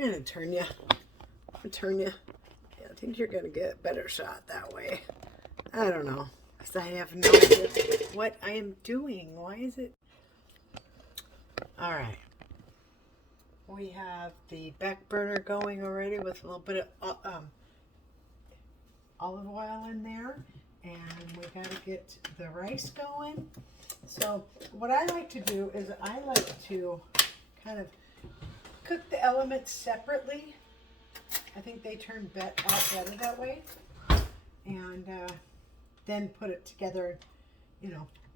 I'm gonna turn you. Yeah, I think you're gonna get a better shot that way. I don't know, because I have no idea what I am doing. Why is it? All right. We have the back burner going already with a little bit of olive oil in there, and we got to get the rice going. So what I like to do is I like to kind of cook the elements separately. I think they turn out better that way, and then put it together,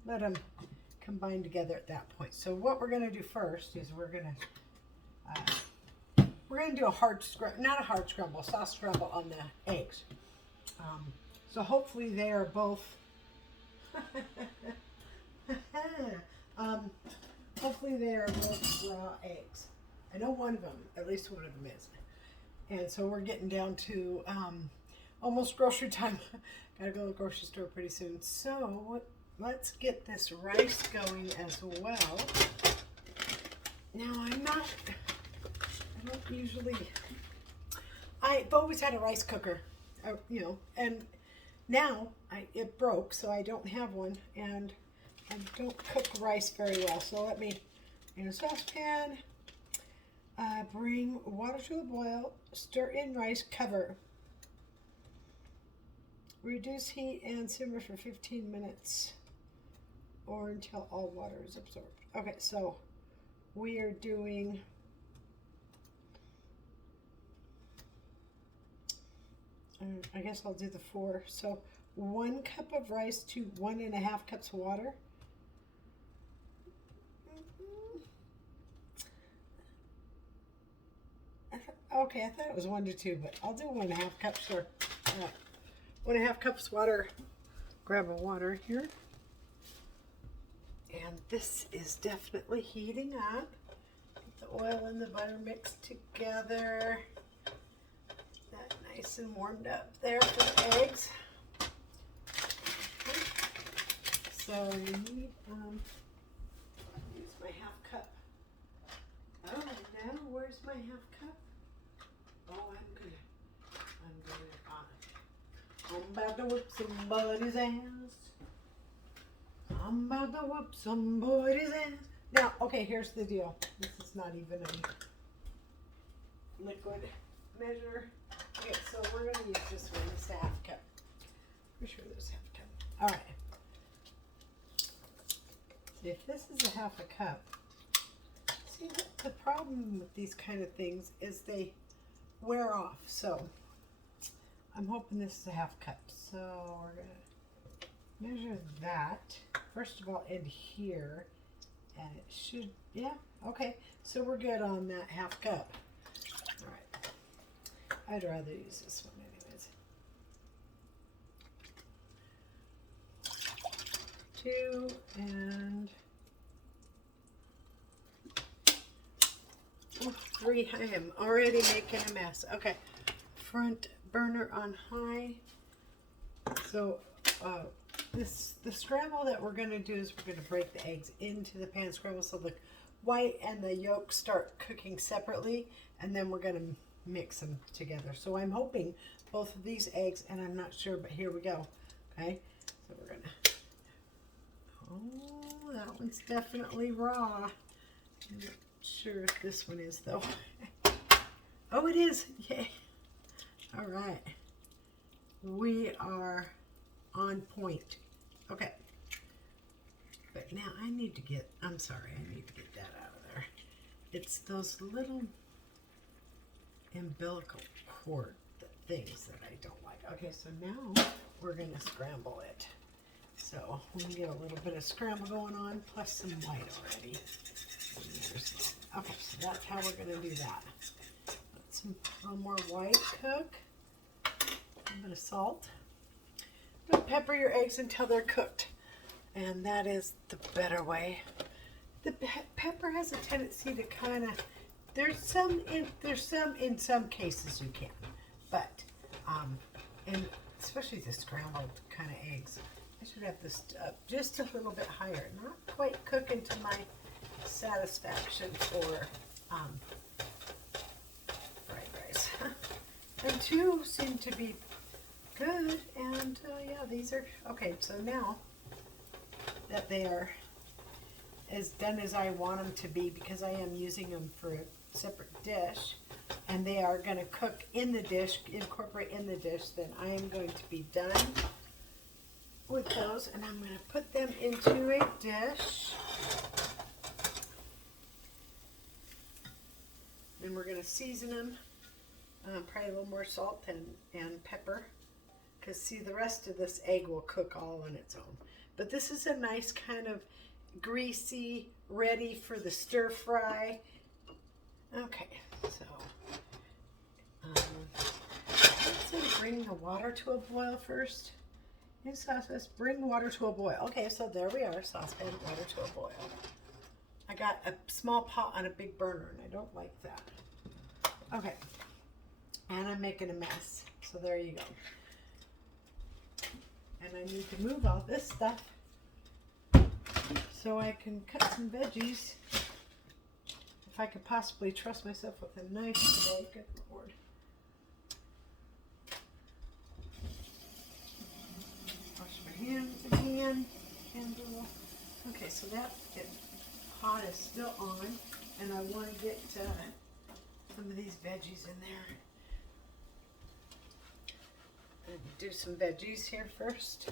let them combine together at that point. So what we're going to do first is we're going to do a hard scramble, not a hard scramble, a soft scramble on the eggs. So hopefully they are both hopefully they are both raw eggs. I know one of them, at least one of them is. And so we're getting down to almost grocery time. Gotta go to the grocery store pretty soon. So let's get this rice going as well. Now I don't usually, I've always had a rice cooker, and now it broke, so I don't have one, and I don't cook rice very well. So let me, in a saucepan, bring water to a boil, stir in rice, cover. Reduce heat and simmer for 15 minutes or until all water is absorbed. Okay, so we are doing I guess I'll do the 4. So 1 cup of rice to 1.5 cups of water. Okay, I thought it was 1 to 2, but I'll do 1.5 cups. Sure. 1.5 cups water. Grab a water here. And this is definitely heating up. Get the oil and the butter mixed together. That nice and warmed up there for the eggs. So we need, use my 1/2 cup. Oh, now where's my 1/2 cup? Oh, I'm about to whip somebody's ass. I'm about to whip somebody's ass. Now, okay, here's the deal. This is not even a liquid measure. Okay, so we're going to use this one. It's a 1/2 cup. Pretty sure there's 1/2 cup. All right. See, if this is a 1/2 cup, see, the problem with these kind of things is they wear off. So I'm hoping this is a 1/2 cup. So we're going to measure that. First of all, in here. And it should, yeah, okay. So we're good on that 1/2 cup. All right. I'd rather use this one anyways. 2 and 3. I am already making a mess. Okay. Front burner on high. So the scramble that we're going to do is we're going to break the eggs into the pan scramble so the white and the yolk start cooking separately, and then we're going to mix them together. So I'm hoping both of these eggs, and I'm not sure, but here we go. Okay, so we're going to, oh, that one's definitely raw. I'm not sure if this one is though. Oh, it is. Yay. All right. We are on point. Okay. But now I need to get, I'm sorry, I need to get that out of there. It's those little umbilical cord things that I don't like. Okay, so now we're going to scramble it. So we can get a little bit of scramble going on, plus some white already. Okay, so that's how we're going to do that. Let a little more white cook. A little bit of salt. Don't pepper your eggs until they're cooked. And that is the better way. The pepper has a tendency to kind of, there's some in some cases you can, but and especially the scrambled kind of eggs, I should have this up just a little bit higher, not quite cooking to my satisfaction for And two seem to be good. And yeah, these are okay. So now that they are as done as I want them to be, because I am using them for a separate dish, and they are going to cook in the dish, incorporate in the dish, then I am going to be done with those, and I'm going to put them into a dish. And we're going to season them, probably a little more salt and pepper, because see, the rest of this egg will cook all on its own. But this is a nice kind of greasy, ready for the stir fry. Okay, so let's say bring the water to a boil first. In saucepan, bring water to a boil. Okay, so there we are, saucepan, water to a boil. I got a small pot on a big burner, and I don't like that. Okay, and I'm making a mess, so there you go. And I need to move all this stuff so I can cut some veggies. If I could possibly trust myself with a knife today, good Lord. Wash my hands again. Candle. Okay, so that pot is still on, and I want to get some of these veggies in there. And do some veggies here first.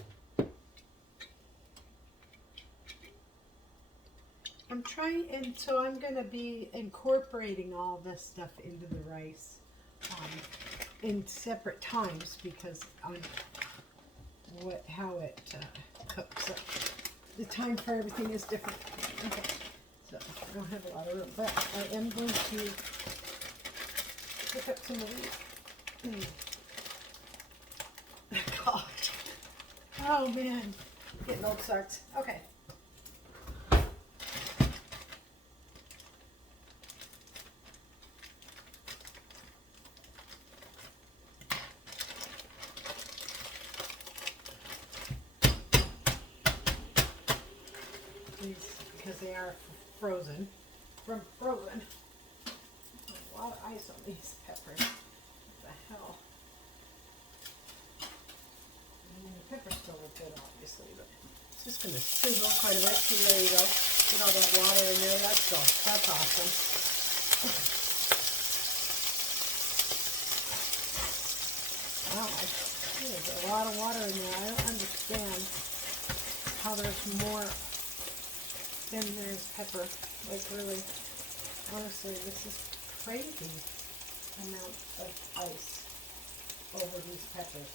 I'm trying, and so I'm going to be incorporating all this stuff into the rice in separate times, because on how it cooks. So the time for everything is different. Okay, so I don't have a lot of room, but I am going to pick up some of these. God. Oh man, getting old sucks. Okay. These, because they are frozen, from frozen. A lot of ice on these peppers. What the hell? The pepper's still look good, obviously, but it's just going to sizzle quite a bit. See, there you go. Get all that water in there. That's awesome. Wow, there's a lot of water in there. I don't understand how there's more than there's pepper. Like, really, honestly, this is crazy amount of ice over these peppers.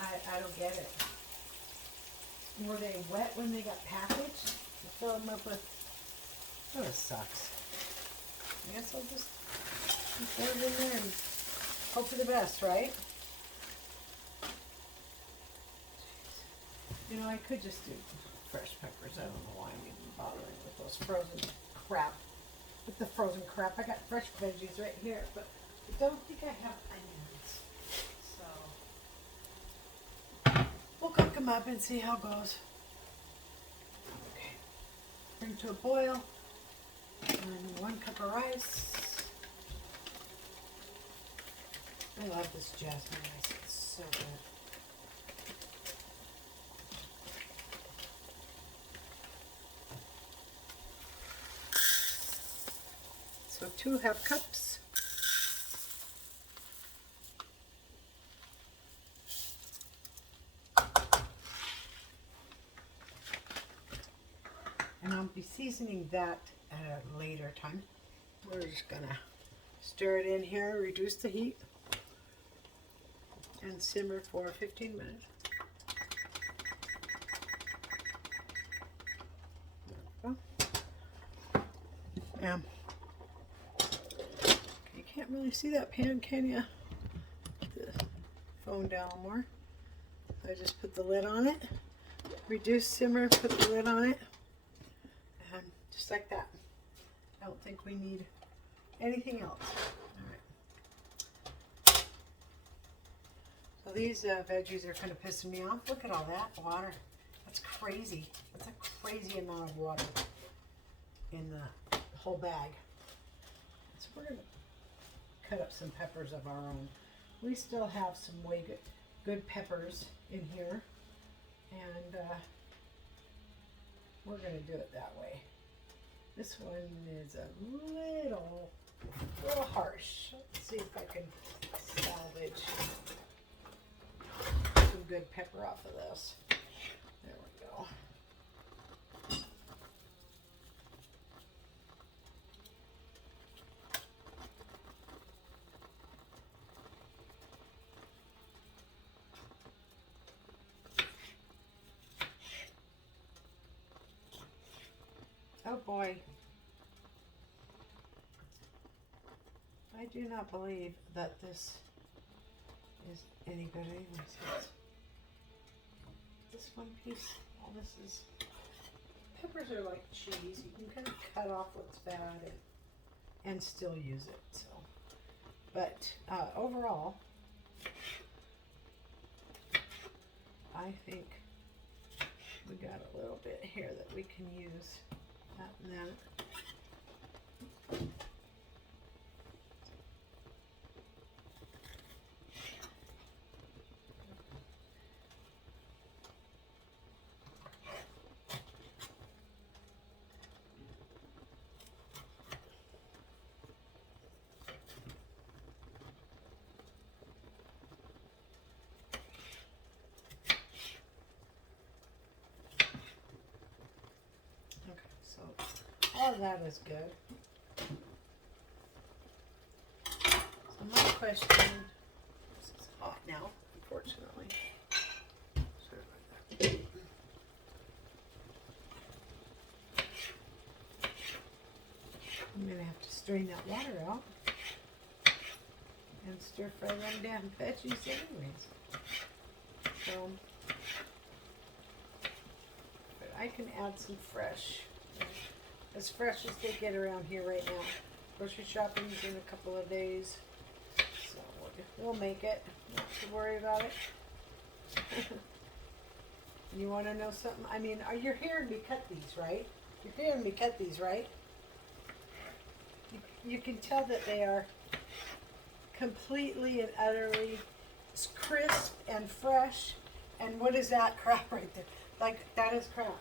I don't get it. Were they wet when they got packaged? To fill them up with... Oh, this sucks. I guess I'll just throw it in there and hope for the best, right? You know, I could just do fresh peppers. I don't know why I'm even bothering with those frozen crap. With the frozen crap. I got fresh veggies right here, but I don't think I have onions. So we'll cook them up and see how it goes. Okay. Bring to a boil. And 1 cup of rice. I love this jasmine rice. It's so good. So 2 half cups. And I'll be seasoning that at a later time. We're just gonna stir it in here, reduce the heat, and simmer for 15 minutes. You can't really see that pan, can you? Put the phone down more. I just put the lid on it, reduce, simmer, put the lid on it, and just like that. I don't think we need anything else. All right. So these veggies are kind of pissing me off. Look at all that water. That's crazy. That's a crazy amount of water in the whole bag. So we're going to cut up some peppers of our own. we still have some way good peppers in here, and we're going to do it that way. This one is a little harsh. Let's see if I can salvage some good pepper off of this. There we go. Oh boy. I do not believe that this is any good anyways. This one piece, all this is, peppers are like cheese. You can kind of cut off what's bad and still use it. So, but overall, I think we got a little bit here that we can use. That and that. All of that is good. So my question, this is hot now, unfortunately. Sorry about that. I'm gonna have to strain that water out and stir fry them damn veggies anyways. So, but I can add some fresh. As fresh as they get around here right now. Grocery shopping's in a couple of days, so we'll make it. Not to worry about it. You want to know something? I mean, you're hearing me cut these, right? You're hearing me cut these, right? You can tell that they are completely and utterly crisp and fresh. And what is that crap right there? Like, that is crap.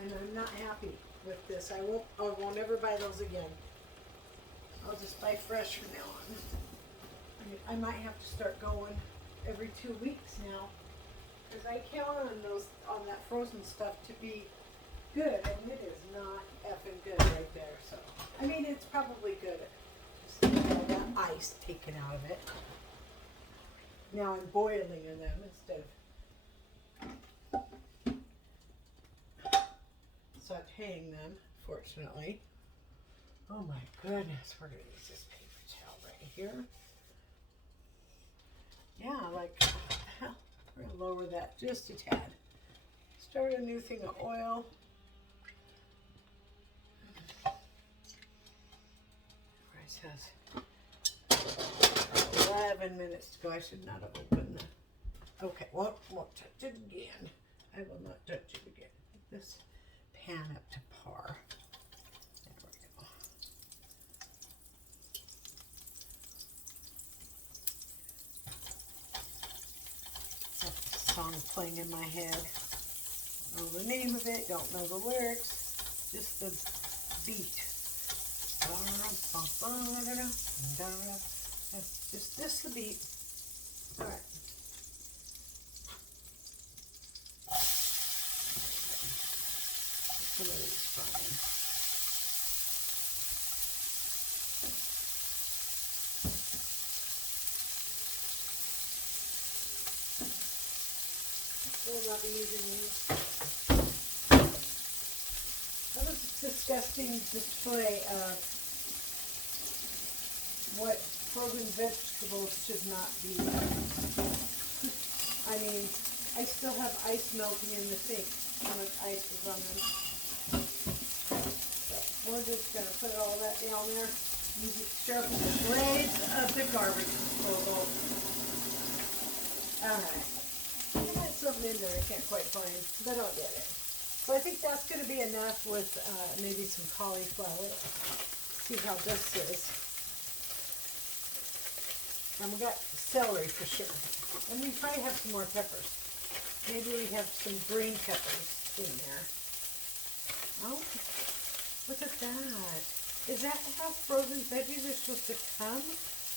And I'm not happy with this. I won't ever buy those again. I'll just buy fresh from now on. I mean, I might have to start going every 2 weeks now, because I count on that frozen stuff to be good, and it is not effing good right there. So, I mean, it's probably good. Just get all that ice taken out of it. Now I'm boiling in them instead of sauteing them, fortunately. Oh my goodness, we're gonna use this paper towel right here. Yeah, like, we're gonna lower that just a tad. Start a new thing of oil. Where it says 11 minutes to go. I should not have opened the. Okay, won't touch it again. I will not touch it again. This pan up to par. There we go. Got the song playing in my head. Don't know the name of it, don't know the lyrics, just the beat. Just the beat. All right. Some of these fine. We'll not be using these. That was a disgusting display of what frozen vegetables should not be. I mean, I still have ice melting in the sink. How much ice is on them. We're just going to put all that down there. Use it to sharpen the blades of the garbage disposal. Alright. I had something in there I can't quite find, but I'll get it. So I think that's going to be enough with maybe some cauliflower. See how this is. And we got celery for sure. And we probably have some more peppers. Maybe we have some green peppers in there. Oh, look at that. Is that how frozen veggies are supposed to come?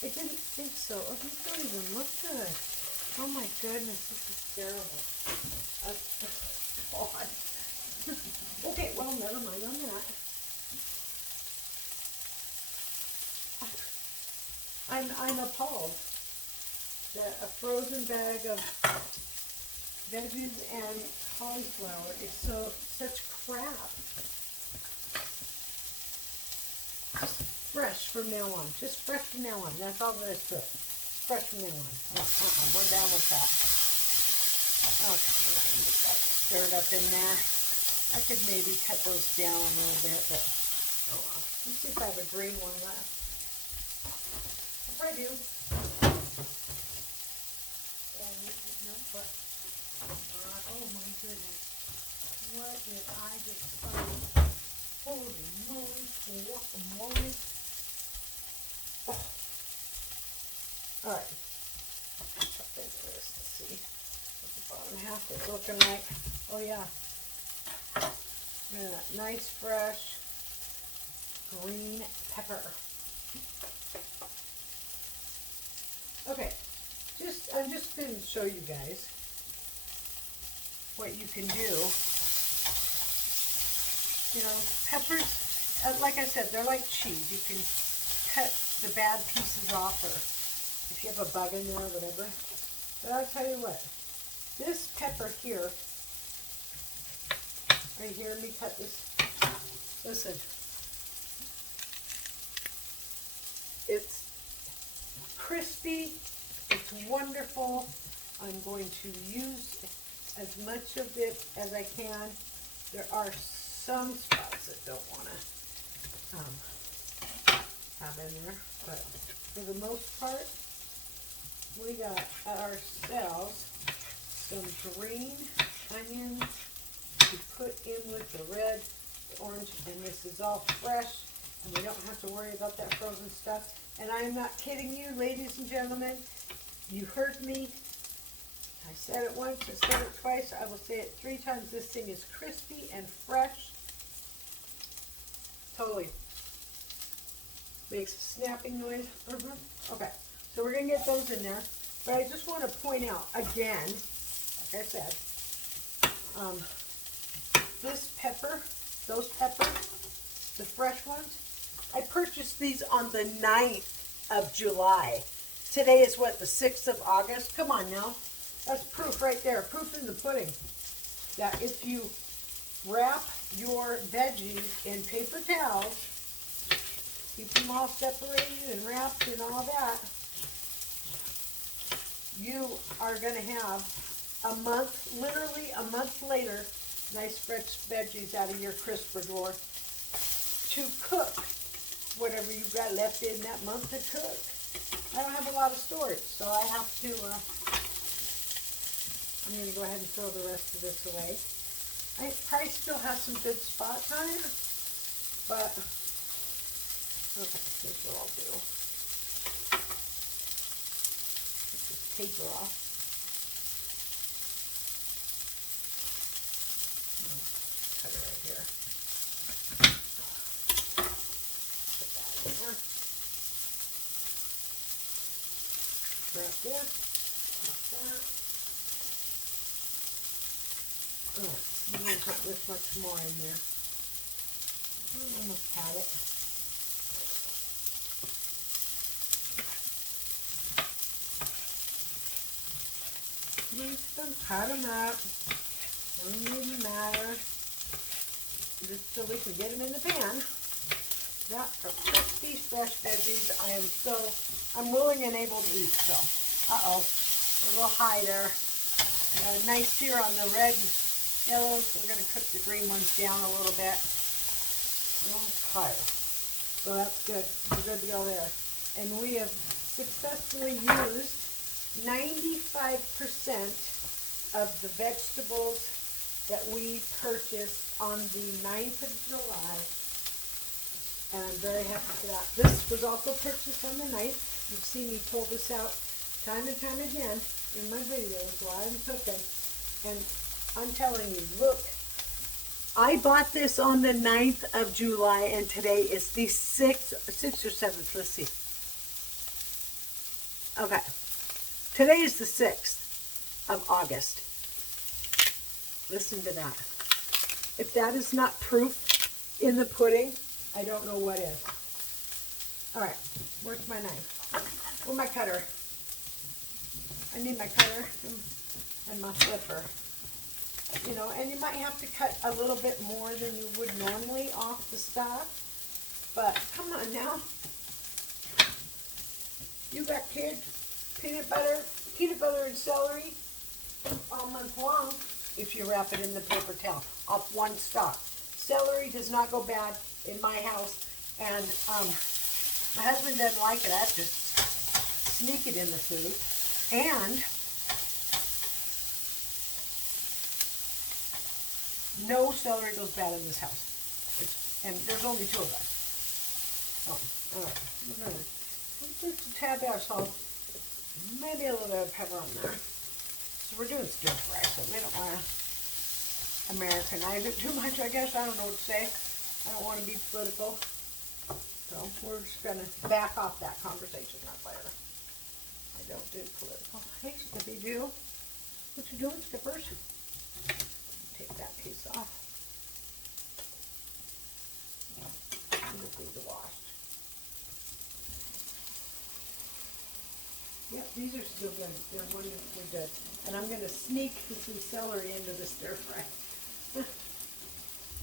I didn't think so. Oh, these don't even look good. Oh my goodness, this is terrible. God. Okay, well, never mind on that. I'm appalled that a frozen bag of veggies and cauliflower is such crap. Fresh from now on. Just fresh from now on. That's all there is to it. Fresh from now on. We're down with that. Okay, get that stirred up in there. I could maybe cut those down a little bit, but oh well. Let's see if I have a green one left. If I do. No, but oh my goodness. What did I just find? Holy moly, guacamole. Oh. Alright. Chop into this to see what the bottom half is looking like. Oh yeah. Yeah, nice fresh green pepper. Okay. I'm just going to show you guys what you can do. You know, peppers, like I said, they're like cheese. You can cut the bad pieces off, or if you have a bug in there or whatever. But I'll tell you what, this pepper here, are you hearing me cut this? Listen, it's crispy, it's wonderful. I'm going to use as much of it as I can. There are some spots that don't want to have in there, but for the most part, we got ourselves some green onions to put in with the red, the orange, and this is all fresh, and we don't have to worry about that frozen stuff. And I'm not kidding you, ladies and gentlemen. You heard me. I said it once, I said it twice, I will say it 3 times. This thing is crispy and fresh. Totally. Makes a snapping noise. Okay, so we're going to get those in there. But I just want to point out, again, like I said, this pepper, those peppers, the fresh ones, I purchased these on the 9th of July. Today is what, the 6th of August? Come on now. That's proof right there. Proof in the pudding. That if you wrap your veggies in paper towels, keep them all separated and wrapped and all that, you are going to have a month, literally a month later, nice fresh veggies out of your crisper drawer to cook whatever you got left in that month to cook. I don't have a lot of storage, so I have to, I'm going to go ahead and throw the rest of this away. I probably still have some good spots on it, but, okay, here's what I'll do. Take this paper off. Cut it right here. Put that in there. Wrap this. Wrap that. Oh, I'm going to put this much more in there. I almost had it. Mix them, cut them up. Doesn't even matter. Just so we can get them in the pan. That are crispy, fresh veggies. I'm willing and able to eat. So, a little high there. Nice sear on the red and yellows. We're going to cook the green ones down a little bit. A little higher. So that's good. We're good to go there. And we have successfully used 95% of the vegetables that we purchased on the 9th of July. And I'm very happy for that. This was also purchased on the 9th. You've seen me pull this out time and time again in my videos while I'm cooking. And I'm telling you, look, I bought this on the 9th of July, and today is the 6th or 7th. Let's see. Okay. Today is the 6th of August. Listen to that. If that is not proof in the pudding, I don't know what is. All right. Where's my knife? Where's my cutter? I need my cutter and my flipper. You know, and you might have to cut a little bit more than you would normally off the stuff. But come on now. You got kids, peanut butter and celery all month long if you wrap it in the paper towel off one stalk. Celery does not go bad in my house, and my husband doesn't like it. I have to sneak it in the food. And no celery goes bad in this house. And there's only 2 of us. Oh, all right. We're going to just a tad bit of salt. Maybe a little bit of pepper on there. So we're doing stir fry, so we don't want to Americanize it too much, I guess. I don't know what to say. I don't want to be political. So we're just going to back off that conversation right there. I don't do political. Hey, Skippy Doo. What you doing, Skippers? Take that piece off. Just need to wash. Yep, these are still good. They're wonderfully good. And I'm going to sneak some celery into the stir fry.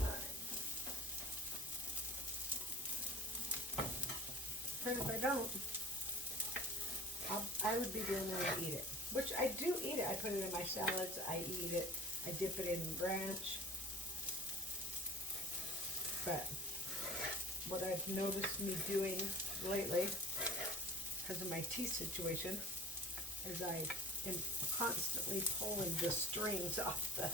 All right. And if I don't, I would be doing it and eat it. Which I do eat it. I put it in my salads. I eat it. I dip it in ranch. But what I've noticed me doing lately, because of my teeth situation, is I am constantly pulling the strings off the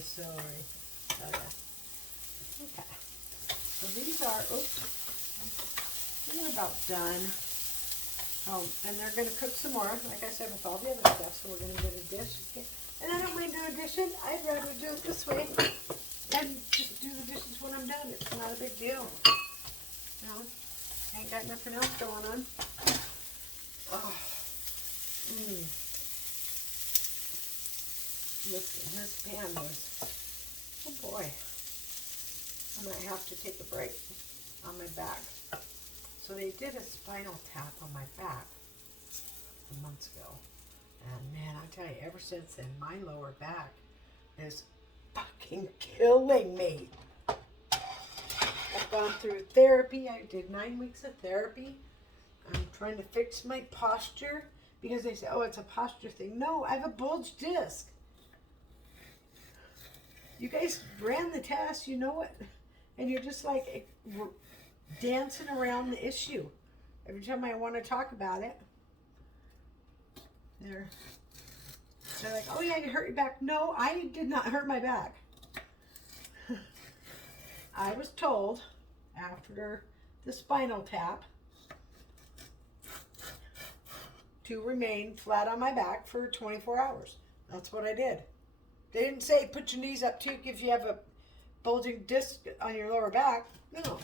celery. So yeah. Okay. So these are they're about done. Oh, and they're going to cook some more, like I said, with all the other stuff. So we're going to get a dish. Okay. And I don't mind doing dishes. I'd rather do it this way and just do the dishes when I'm done. It's not a big deal. No, ain't got nothing else going on. Oh. Listen, this pan was, oh boy. I might have to take a break on my back. So they did a spinal tap on my back months ago. And man, I tell you, ever since then, my lower back is fucking killing me. I've gone through therapy. I did 9 weeks of therapy. I'm trying to fix my posture because they say, oh, it's a posture thing. No, I have a bulged disc. You guys ran the test, you know it. And you're just like dancing around the issue. Every time I want to talk about it, they're like, oh yeah, you hurt your back. No, I did not hurt my back. I was told after the spinal tap to remain flat on my back for 24 hours. That's what I did. They didn't say put your knees up too if you have a bulging disc on your lower back. No.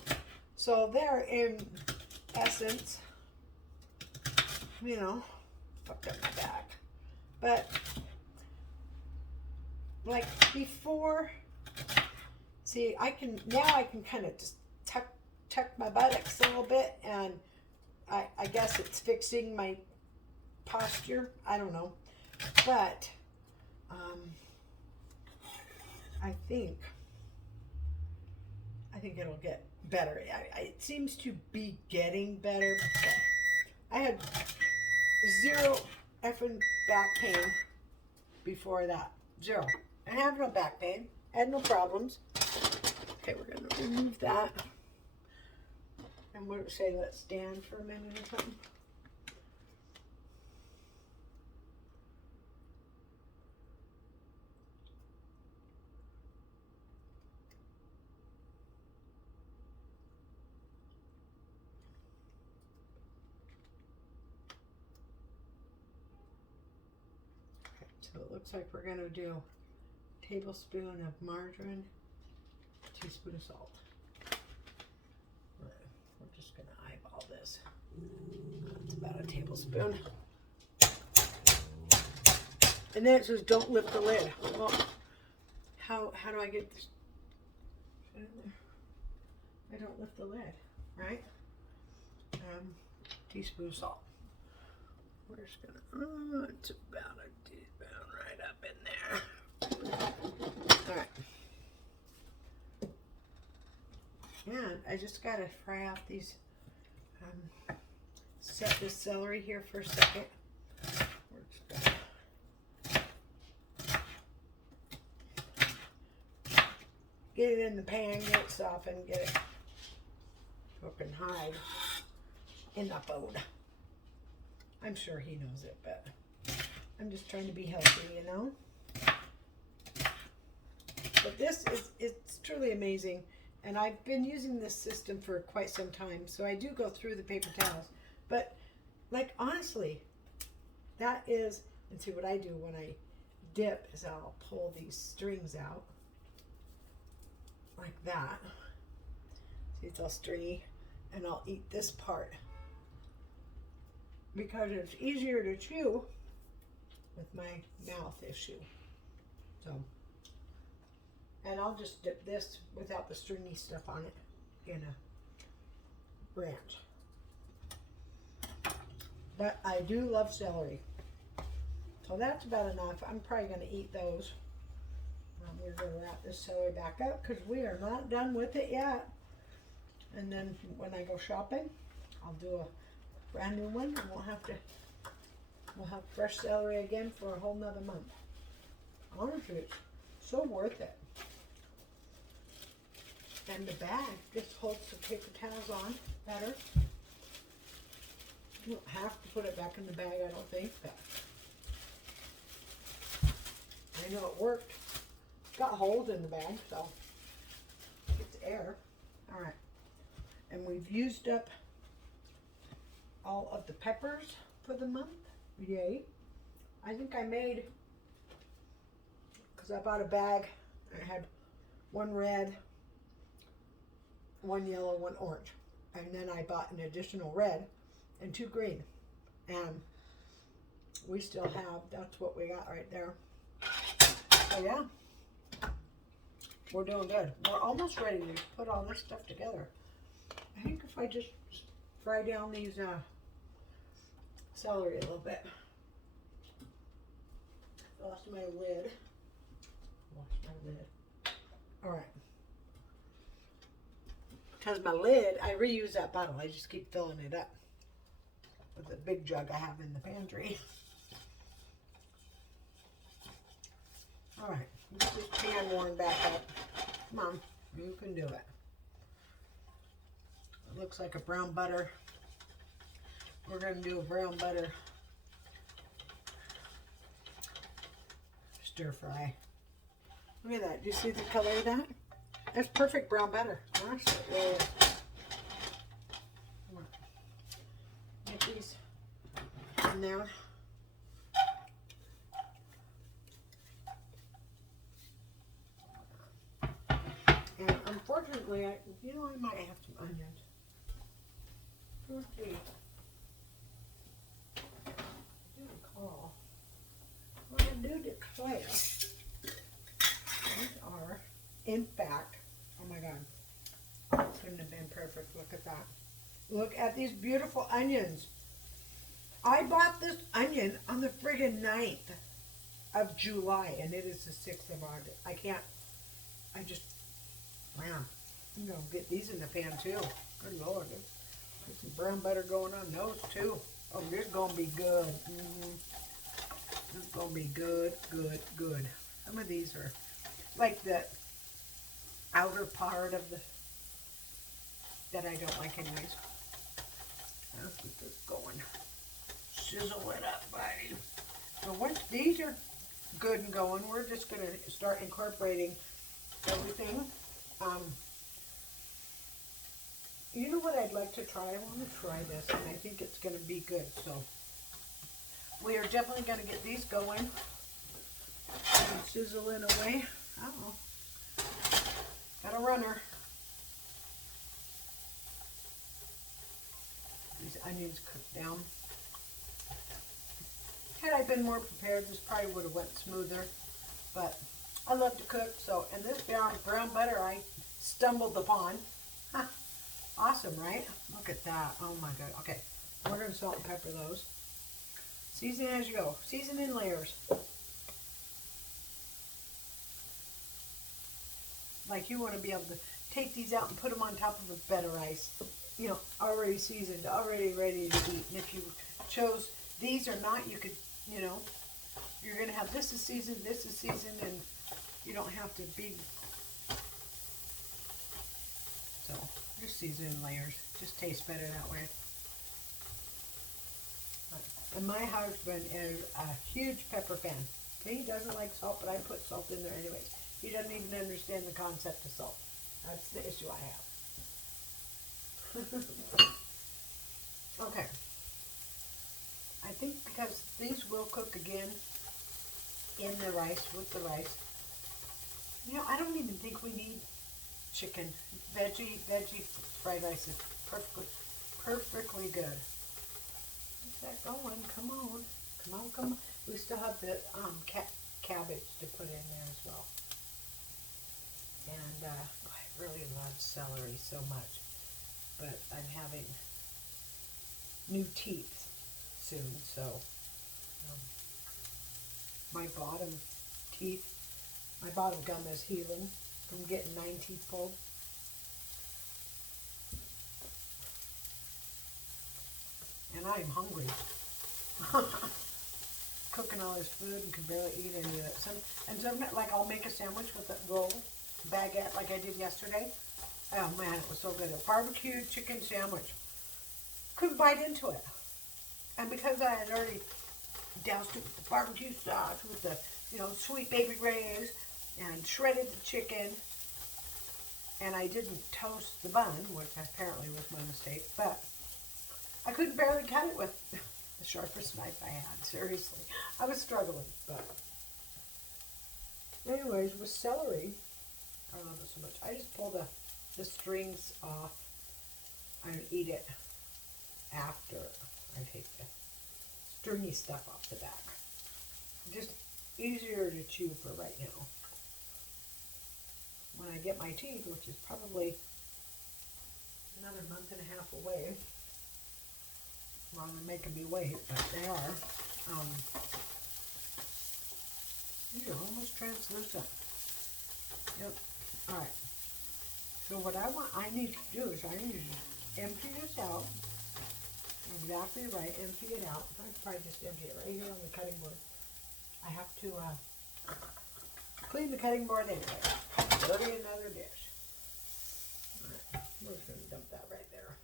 So there, in essence, you know, fucked up my back. But like before, see, I can kind of just tuck my buttocks a little bit, and I guess it's fixing my posture. I don't know, but I think it'll get better. It seems to be getting better. I had 0 effing back pain before that. 0. I have no back pain. I had no problems. Okay, we're going to remove that. And what do we say? Let's stand for a minute or something. So it looks like we're gonna do a tablespoon of margarine, a teaspoon of salt. We're just gonna eyeball this. That's about a tablespoon. And then it says don't lift the lid. Well, how do I get this in there? I don't lift the lid, right? Teaspoon of salt. We're just gonna, it's about a teaspoon right up in there. All right. And I just gotta fry out these, set this celery here for a second. We're just gonna get it in the pan, get it softened, get it cook and hide in the food. I'm sure he knows it, but I'm just trying to be healthy, you know? But this is, it's truly amazing. And I've been using this system for quite some time, so I do go through the paper towels. But, like, honestly, that is, and see what I do when I dip is I'll pull these strings out like that. See, it's all stringy, and I'll eat this part because it's easier to chew with my mouth issue. So, and I'll just dip this without the stringy stuff on it in a branch. But I do love celery. So that's about enough. I'm probably going to eat those. We're going to wrap this celery back up because we are not done with it yet. And then when I go shopping, I'll do a brand new one, and we'll have fresh celery again for a whole nother month. Honestly, it's so worth it. And the bag just holds the paper towels on better. You don't have to put it back in the bag, I don't think, but I know it worked. It's got holes in the bag, so it's air. All right. And we've used up all of the peppers for the month. Yay. I think I made, because I bought a bag, I had one red, one yellow, one orange. And then I bought an additional red and 2 green. And we still have, that's what we got right there. So yeah, we're doing good. We're almost ready to put all this stuff together. I think if I just fry down these celery a little bit. Lost my lid. All right. Because my lid, I reuse that bottle. I just keep filling it up with the big jug I have in the pantry. All right. Get this pan warmed back up. Come on. You can do it. It looks like a brown butter. We're going to do a brown butter stir fry. Look at that. Do you see the color of that? That's perfect brown butter. Honestly, it really is. Get these in there. And unfortunately, I might have some onions. Let's see. I do recall. Well, I do declare. These are, in fact, oh my God, couldn't have been perfect. Look at that. Look at these beautiful onions. I bought this onion on the friggin' 9th of July, and it is the 6th of August. Man, I'm going to get these in the pan too. Good Lord. Get some brown butter going on those too. Oh, this is going to be good. This is going to be good, good, good. Some of these are like the outer part of that I don't like anyways. Let's get this going. Sizzle it up, buddy. So once these are good and going, we're just going to start incorporating everything. You know what I'd like to try? I want to try this, and I think it's going to be good. So we are definitely going to get these going. And sizzling away. Uh-oh. Got a runner. These onions cooked down. Had I been more prepared, this probably would have went smoother. But I love to cook, so, and this brown butter I stumbled upon. Huh. Awesome, right? Look at that. Oh my God. Okay, we're going to salt and pepper those. Season as you go. Season in layers. Like you want to be able to take these out and put them on top of a bed of rice. You know, already seasoned, already ready to eat. And if you chose these or not, you could, you know, you're going to have this is seasoned, and you don't have to be. So, just season in layers. Just tastes better that way. And my husband is a huge pepper fan. Okay, he doesn't like salt, but I put salt in there anyways. He doesn't even understand the concept of salt. That's the issue I have. Okay. I think because these will cook again in the rice, with the rice. You know, I don't even think we need chicken. Veggie fried rice is perfectly good. Where's that going? Come on. Come on. We still have the cabbage to put in there as well. And I really love celery so much. But I'm having new teeth soon, so my bottom gum is healing from getting 9 teeth pulled. And I'm hungry. Cooking all this food and can barely eat any of it. Sometimes, like, I'll make a sandwich with a roll, baguette, like I did yesterday. Oh man, it was so good. A barbecue chicken sandwich. Couldn't bite into it. And because I had already doused it with the barbecue sauce, with the, you know, sweet baby rays, and shredded the chicken, and I didn't toast the bun, which apparently was my mistake, but I couldn't barely cut it with the sharpest knife I had. Seriously. I was struggling, but anyways, with celery, I love it so much. I just pull the strings off and eat it after I take the stringy stuff off the back. Just easier to chew for right now. When I get my teeth, which is probably another month and a half away. Well, they're making me wait, but they are. These are almost translucent. Yep. All right. So what I need to do is I need to empty this out. Exactly right. Empty it out. I could probably just empty it right here on the cutting board. I have to clean the cutting board anyway. Dirty another dish. All right. We're just going to dump that right there.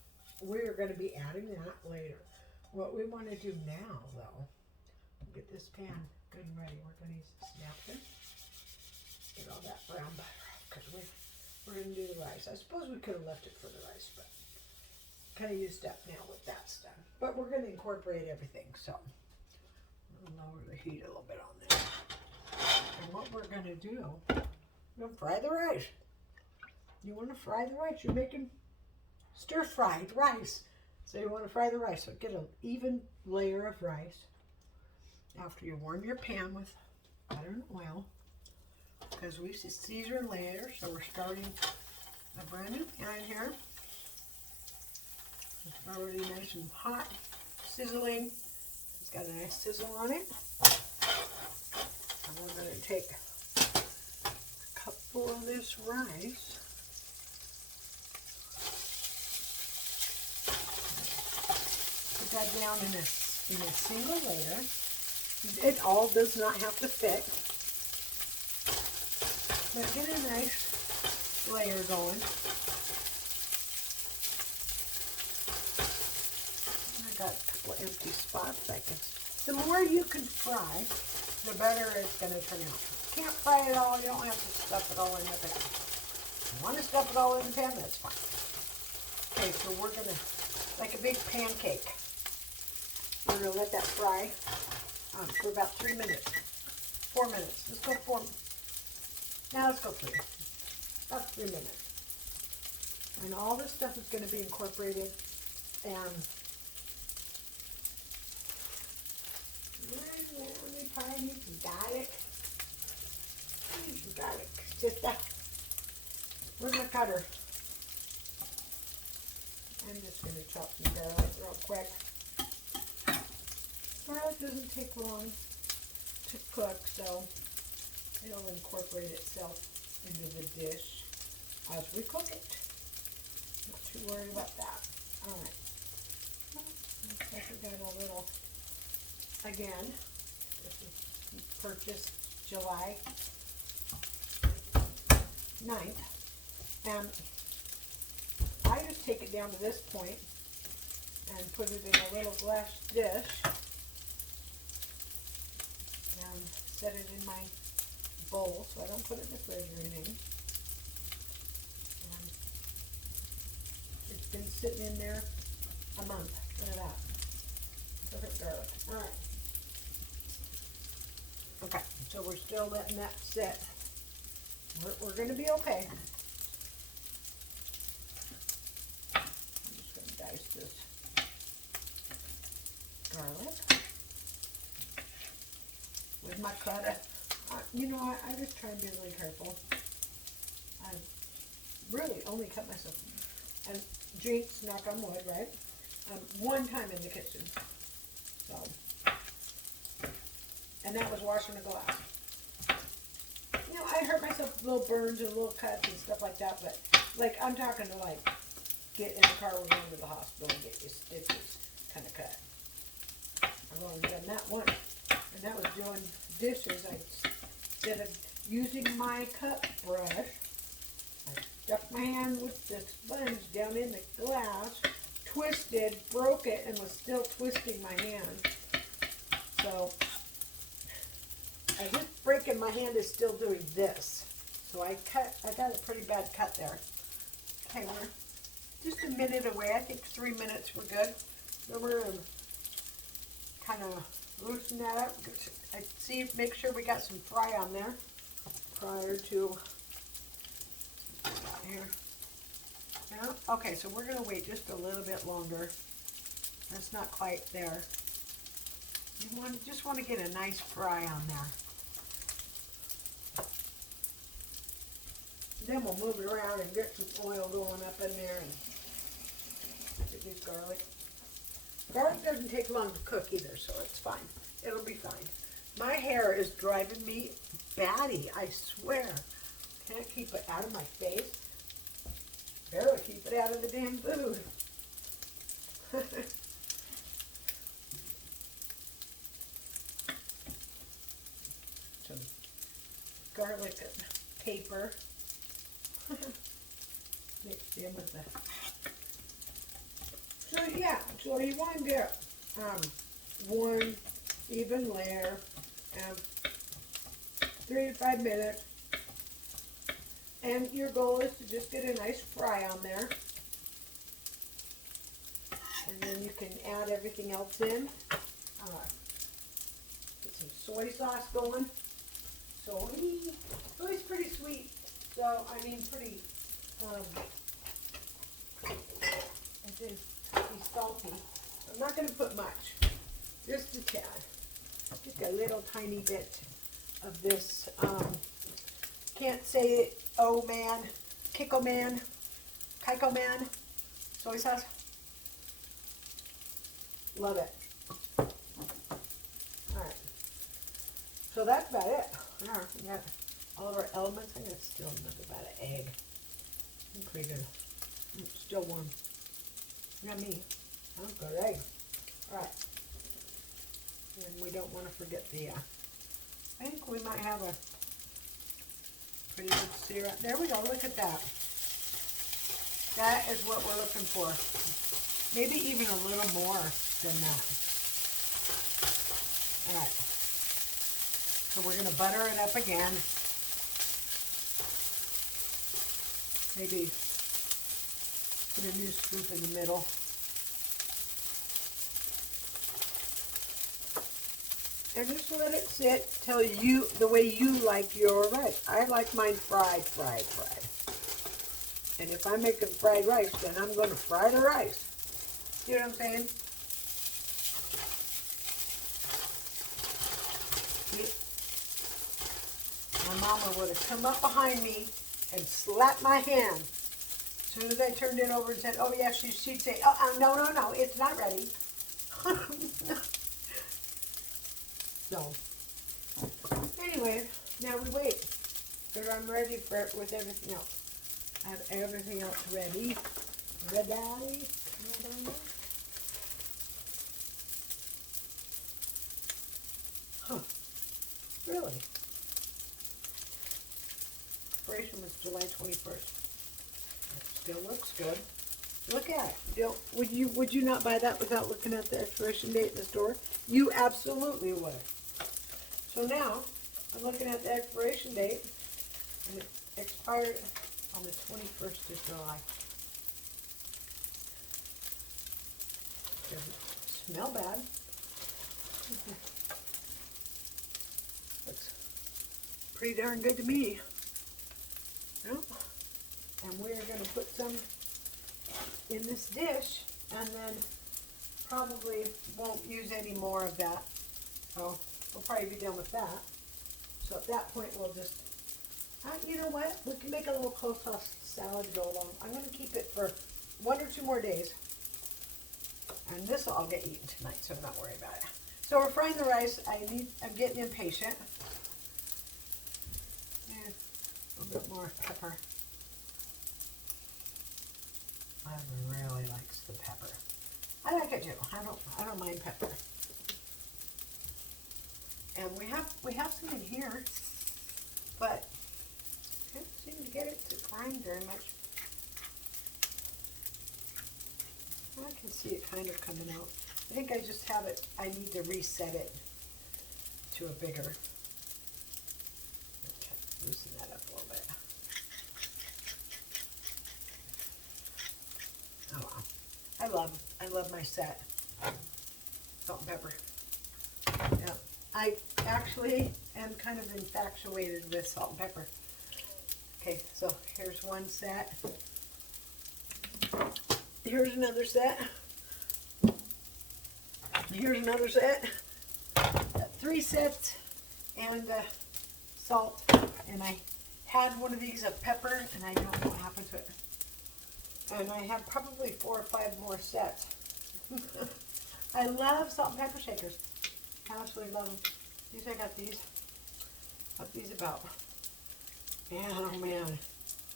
We're going to be adding that later. What we want to do now, though, get this pan good and ready. We're going to use this napkin. Get all that brown butter off because we're going to do the rice. I suppose we could have left it for the rice, but kind of used up now with that stuff. But we're going to incorporate everything, so we'll lower the heat a little bit on this. And what we're going to do, we're going to fry the rice. You want to fry the rice? You're making stir-fried rice. So you want to fry the rice. So get an even layer of rice after you warm your pan with butter and oil. Because we season later, so we're starting a brand new pan here. It's already nice and hot, sizzling. It's got a nice sizzle on it. And we're going to take a cupful of this rice. Put that down in a single layer. It all does not have to fit. But get a nice layer going. I got a couple empty spots. The more you can fry, the better it's going to turn out. You can't fry it all. You don't have to stuff it all in the pan. If you want to stuff it all in the pan, that's fine. Okay, so we're going to, like a big pancake, we're going to let that fry for about 3 minutes. 4 minutes. Let's go 4. Now let's go 3. About 3 minutes. And all this stuff is going to be incorporated. And let me try some garlic. Some garlic. Just that. Where's my cutter? I'm just going to chop some garlic real quick. Garlic doesn't take long to cook, so it'll incorporate itself into the dish as we cook it. Not too worried about that. All right. Looks like we got a little, again, this was purchased July 9th. And I just take it down to this point and put it in a little glass dish and set it in my bowl so I don't put it in the fridge or anything. And it's been sitting in there a month. Look at that. Perfect garlic. All right. Okay, so we're still letting that sit. We're going to be okay. I'm just going to dice this garlic with my cutter. You know, I just try and be really careful. I really only cut myself, and jinx, knock on wood, right? One time in the kitchen. So, and that was washing a glass. You know, I hurt myself, little burns and little cuts and stuff like that, but like I'm talking to like get in the car, we're going to the hospital and get your stitches kind of cut. I've only done that once, and that was doing dishes. Instead of using my cup brush, I stuck my hand with the sponge down in the glass, twisted, broke it, and was still twisting my hand. So this break in my hand is still doing this. So I got a pretty bad cut there. Okay, we're just a minute away. I think 3 minutes we're good. Then we're going to kind of loosen that up. Make sure we got some fry on there prior to here. Yeah. Okay, so we're going to wait just a little bit longer. That's not quite there. You just want to get a nice fry on there. Then we'll move it around and get some oil going up in there and get this garlic. Garlic doesn't take long to cook either, so it's fine. It'll be fine. My hair is driving me batty, I swear. Can't keep it out of my face. Barely keep it out of the damn food. Some garlic and caper. Mixed in with the. So yeah, so you want to get one even layer and 3 to 5 minutes. And your goal is to just get a nice fry on there. And then you can add everything else in. Get some soy sauce going. Soy's pretty sweet. So, I mean, pretty, it is pretty salty. I'm not going to put much. Just a tad. Just a little tiny bit of this, can't say it, oh man, Kiko man, soy sauce. Love it. Alright. So that's about it. Yeah, we got all of our elements. I'm going to steal about an egg. Pretty good. Still warm. Yummy. That's good egg. Alright. And we don't want to forget the, I think we might have a pretty good syrup. There we go. Look at that. That is what we're looking for. Maybe even a little more than that. Alright. So we're going to butter it up again. Maybe put a new scoop in the middle. And just let it sit till you, the way you like your rice. I like mine fried. And if I'm making fried rice, then I'm going to fry the rice. You know what I'm saying? My mama would have come up behind me and slapped my hand. As soon as I turned it over and said, oh yeah, she'd say, oh, no, it's not ready. So, anyway, now we wait. But I'm ready for it with everything else. I have everything else ready. Ready. Huh. Really? Expiration was July 21st. It still looks good. Look at it. Would you not buy that without looking at the expiration date in the store? You absolutely would. So now, I'm looking at the expiration date, and it expired on the 21st of July. Doesn't smell bad. Looks pretty darn good to me. Yep. And we're going to put some in this dish, and then probably won't use any more of that. So we'll probably be done with that. So at that point, we'll just, you know what? We can make a little coleslaw salad go along. I'm going to keep it for 1 or 2 more days. And this will all get eaten tonight, so I'm not worried about it. So we're frying the rice. I'm getting impatient. And a little bit more pepper. I really likes the pepper. I like it too. I don't mind pepper. And we have some in here, but I can't seem to get it to grind very much. I can see it kind of coming out. I think I just have it, I need to reset it to a bigger. Okay, loosen that up a little bit. Oh wow. I love my set. Salt and pepper. Yeah. I actually am kind of infatuated with salt and pepper. Okay, so here's one set. Here's another set. Here's another set. 3 sets and salt. And I had one of these of pepper, and I don't know what happened to it. And I have probably 4 or 5 more sets. I love salt and pepper shakers. I absolutely love them. I got these. Got these about, oh man,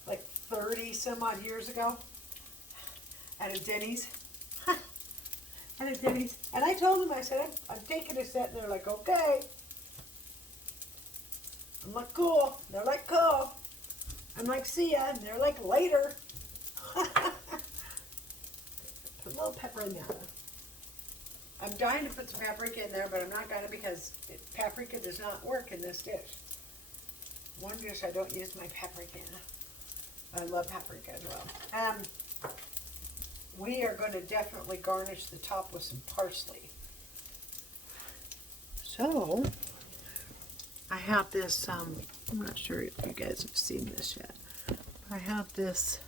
like 30 some odd years ago at a Denny's. At a Denny's. And I told them, I said, I'm taking a set. And they're like, okay. I'm like, cool. They're like, cool. I'm like, see ya. And they're like, later. Put a little pepper in there. I'm dying to put some paprika in there, but I'm not going to because paprika does not work in this dish. One dish I don't use my paprika in. I love paprika as well. We are going to definitely garnish the top with some parsley. So, I have this, I'm not sure if you guys have seen this yet. I have this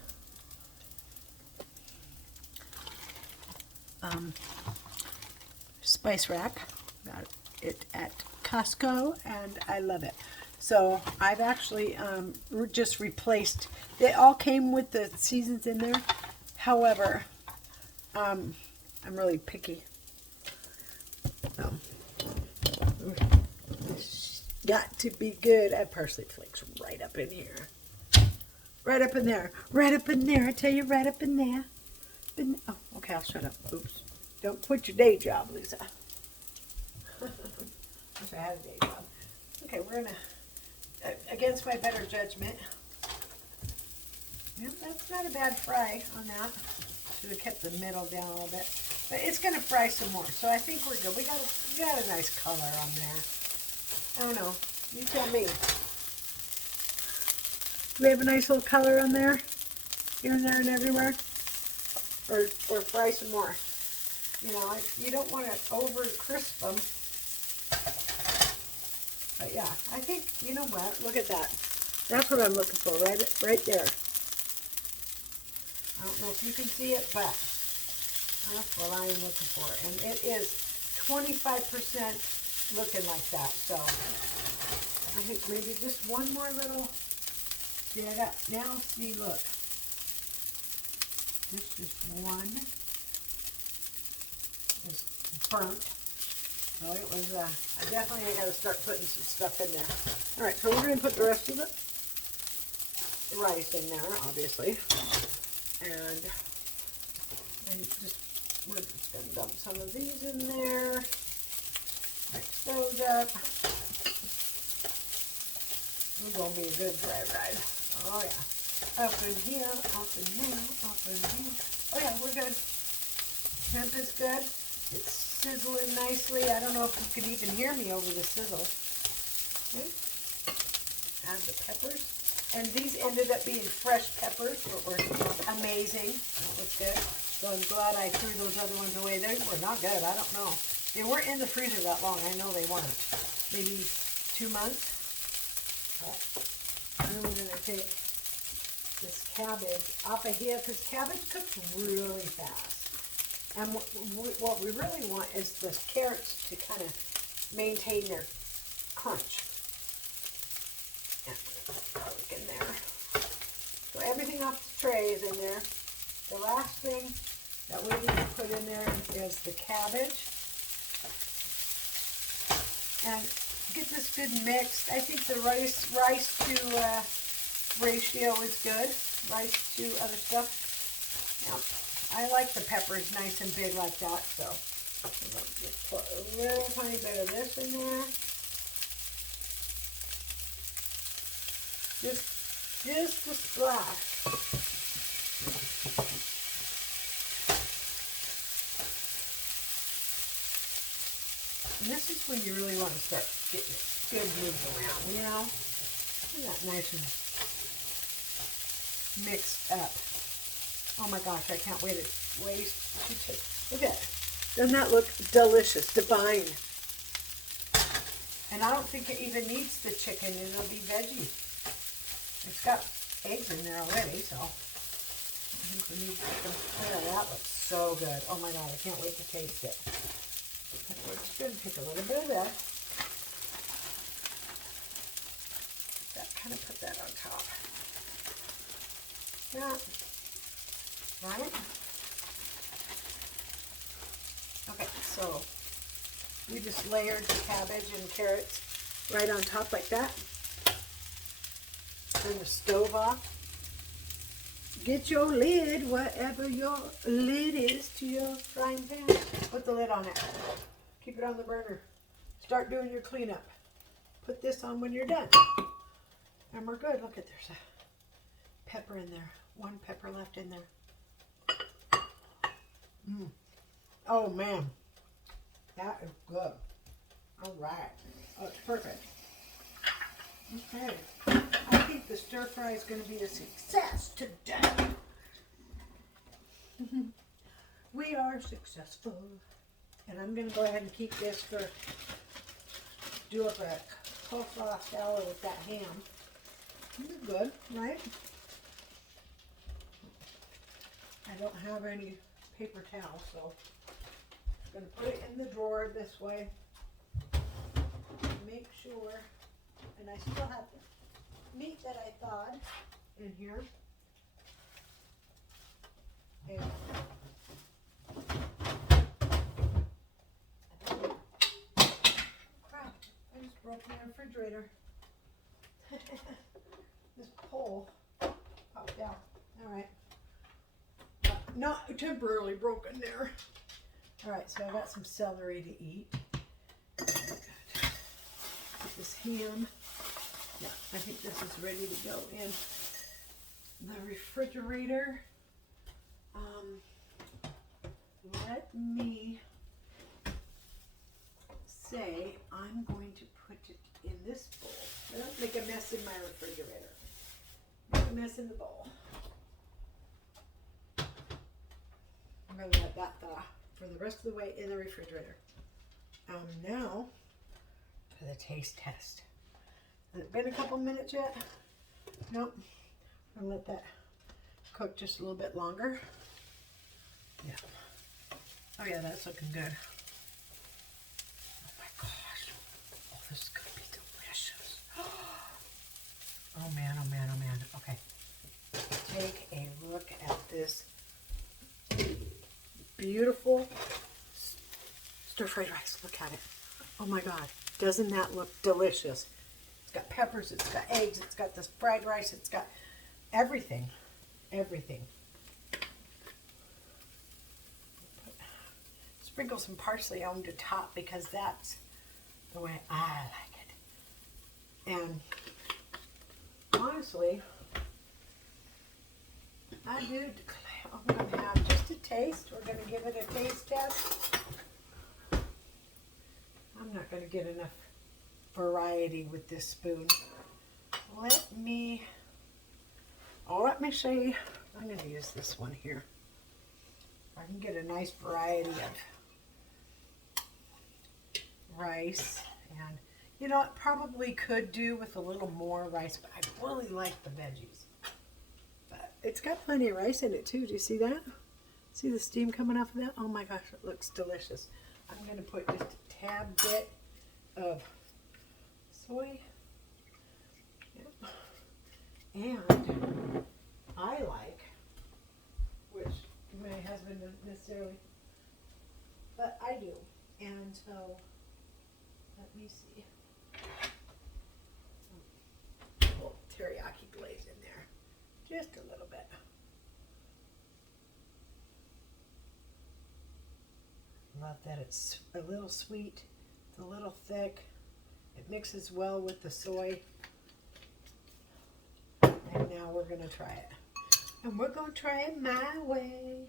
spice rack. Got it at Costco, and I love it. So I've actually just replaced. They all came with the seasons in there. However, I'm really picky. So, got to be good. I have parsley flakes right up in here. Right up in there. Right up in there. I tell you, right up in there. Oh, okay, I'll shut up. Oops. Don't quit your day job, Lisa. Wish I had a day job. Okay, we're going to, against my better judgment. Yep, that's not a bad fry on that. Should have kept the middle down a little bit. But it's going to fry some more, so I think we're good. We got a nice color on there. I don't know. You tell me. Do we have a nice little color on there? Here and there and everywhere? Or fry some more. You know, you don't want to over crisp them. But yeah, I think, you know what? Look at that. That's what I'm looking for, right there. I don't know if you can see it, but that's what I am looking for. And it is 25% looking like that. So I think maybe just one more little, see I got, now see, look. This is one is burnt. So it was, I definitely got to start putting some stuff in there. All right, so we're going to put the rest of the rice in there, obviously. And we're just going to dump some of these in there. Mix those up. We're going to be a good dry ride. Oh, yeah. Up in here, up in here, up in here. Oh, yeah, we're good. Temp is good. It's sizzling nicely. I don't know if you can even hear me over the sizzle. Okay. Add the peppers. And these ended up being fresh peppers, which were amazing. That looks good. So I'm glad I threw those other ones away. They were not good. I don't know. They weren't in the freezer that long. I know they weren't. Maybe 2 months. But then we're going to take this cabbage off of here because cabbage cooks really fast. And what we really want is the carrots to kind of maintain their crunch. And garlic in there. So everything off the tray is in there. The last thing that we need to put in there is the cabbage. And get this good mixed. I think the rice to ratio is good. Rice to other stuff. Yeah. I like the peppers nice and big like that. So just put a little tiny bit of this in there. Just a splash. And this is when you really want to start getting it good moved around, you know? Isn't that nice and mixed up? Oh my gosh, I can't wait to look at it. Doesn't that look delicious, divine? And I don't think it even needs the chicken. It'll be veggie. It's got eggs in there already, so I think we need chicken. Oh, that looks so good. Oh my God, I can't wait to taste it. We're just going to take a little bit of that. Kind of put that on top. Yeah. Right? Okay, so we just layered the cabbage and carrots right on top like that. Turn the stove off. Get your lid, whatever your lid is, to your frying pan. Put the lid on it. Keep it on the burner. Start doing your cleanup. Put this on when you're done. And we're good. Look at, there's a pepper in there. One pepper left in there. Oh man, that is good. All right. Oh, it's perfect. Okay. I think the stir fry is going to be a success today. We are successful. And I'm going to go ahead and keep this for, do up a coleslaw salad with that ham. Good, right? I don't have any paper towel, so I'm going to put it in the drawer this way. Make sure, and I still have meat that I thawed in here. And crap, I just broke my refrigerator. This pole popped out. All right. Not temporarily broken there. All right, so I got some celery to eat. Get this ham. Yeah, I think this is ready to go in the refrigerator. Let me say I'm going to put it in this bowl. I don't make a mess in my refrigerator. Make a mess in the bowl. I'm going to let that thaw for the rest of the way in the refrigerator. Now, for the taste test. Has it been a couple minutes yet? Nope. I'm gonna let that cook just a little bit longer. Yeah. Oh yeah, that's looking good. Oh my gosh. Oh, this is gonna be delicious. Oh man, oh man, oh man. Okay. Take a look at this beautiful stir-fried rice. Look at it. Oh my God. Doesn't that look delicious? It's got peppers, it's got eggs, it's got this fried rice, it's got everything. Everything. Sprinkle some parsley on the top because that's the way I like it. And honestly, I do declare I'm going to have just a taste. We're going to give it a taste test. I'm not going to get enough variety with this spoon. Let me see. I'm going to use this one here. I can get a nice variety of rice. And, you know, it probably could do with a little more rice, but I really like the veggies. But it's got plenty of rice in it, too. Do you see that? See the steam coming off of that? Oh, my gosh, it looks delicious. I'm going to put just a tad bit of soy. Yep. And I like, which my husband doesn't necessarily, but I do. And so, let me see. A little teriyaki glaze in there. Just a little bit. Love that it's a little sweet, it's a little thick. It mixes well with the soy. And now we're going to try it. And we're going to try it my way.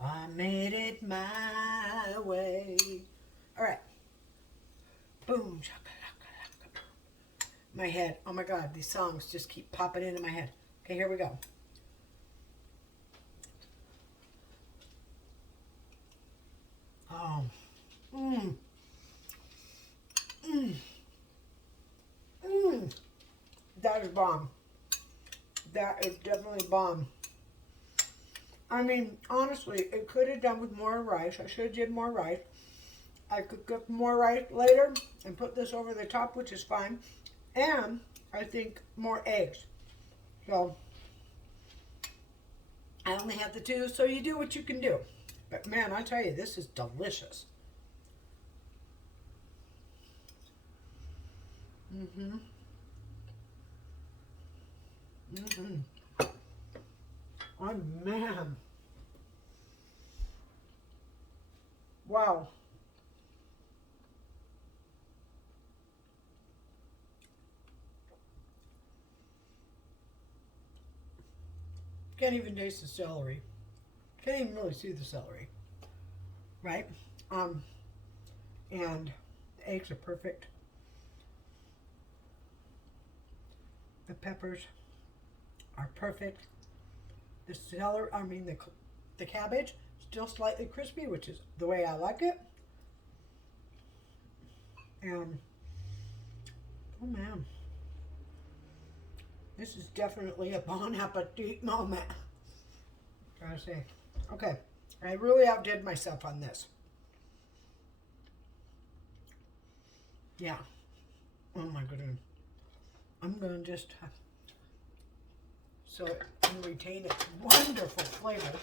I made it my way. All right. Boom. My head. Oh my God, these songs just keep popping into my head. Okay, here we go. Oh. Mmm. Mmm. Mmm. That is bomb. That is definitely bomb. I mean, honestly, it could have done with more rice. I should have did more rice. I could cook more rice later and put this over the top, which is fine. And I think more eggs. So, I only have the two, so you do what you can do. But man, I tell you, this is delicious. Mm-hmm. Mm-hmm. Oh, man. Wow. Can't even taste the celery. Can't even really see the celery. Right? And the eggs are perfect. The peppers are perfect. The celery, the cabbage, still slightly crispy, which is the way I like it. And, oh man, this is definitely a bon appetit moment. Gotta say. Okay, I really outdid myself on this. Yeah. Oh my goodness. I'm gonna just so it can retain its wonderful flavor.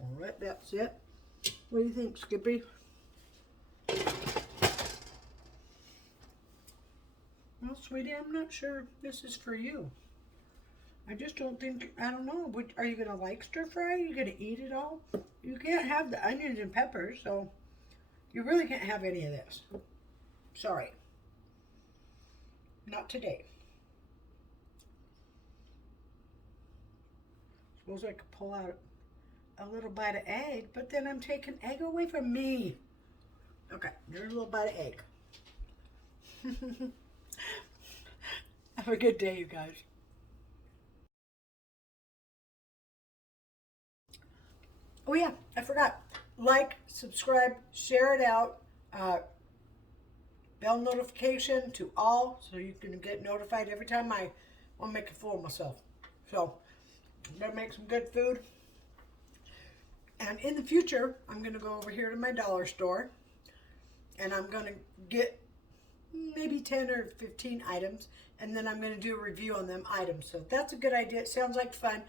All right, that's it. What do you think, Skippy? Well, sweetie, I'm not sure this is for you. I just don't think, I don't know. Are you going to like stir fry? Are you going to eat it all? You can't have the onions and peppers, so you really can't have any of this. Sorry. Not today. Suppose I could pull out a little bite of egg, but then I'm taking egg away from me. Okay, there's a little bite of egg. Have a good day, you guys. Oh yeah, I forgot. Like, subscribe, share it out. bell notification to all so you can get notified every time I want to make a fool of myself. So I'm going to make some good food. And in the future, I'm going to go over here to my dollar store and I'm going to get maybe 10 or 15 items, and then I'm going to do a review on them items. So that's a good idea. It sounds like fun.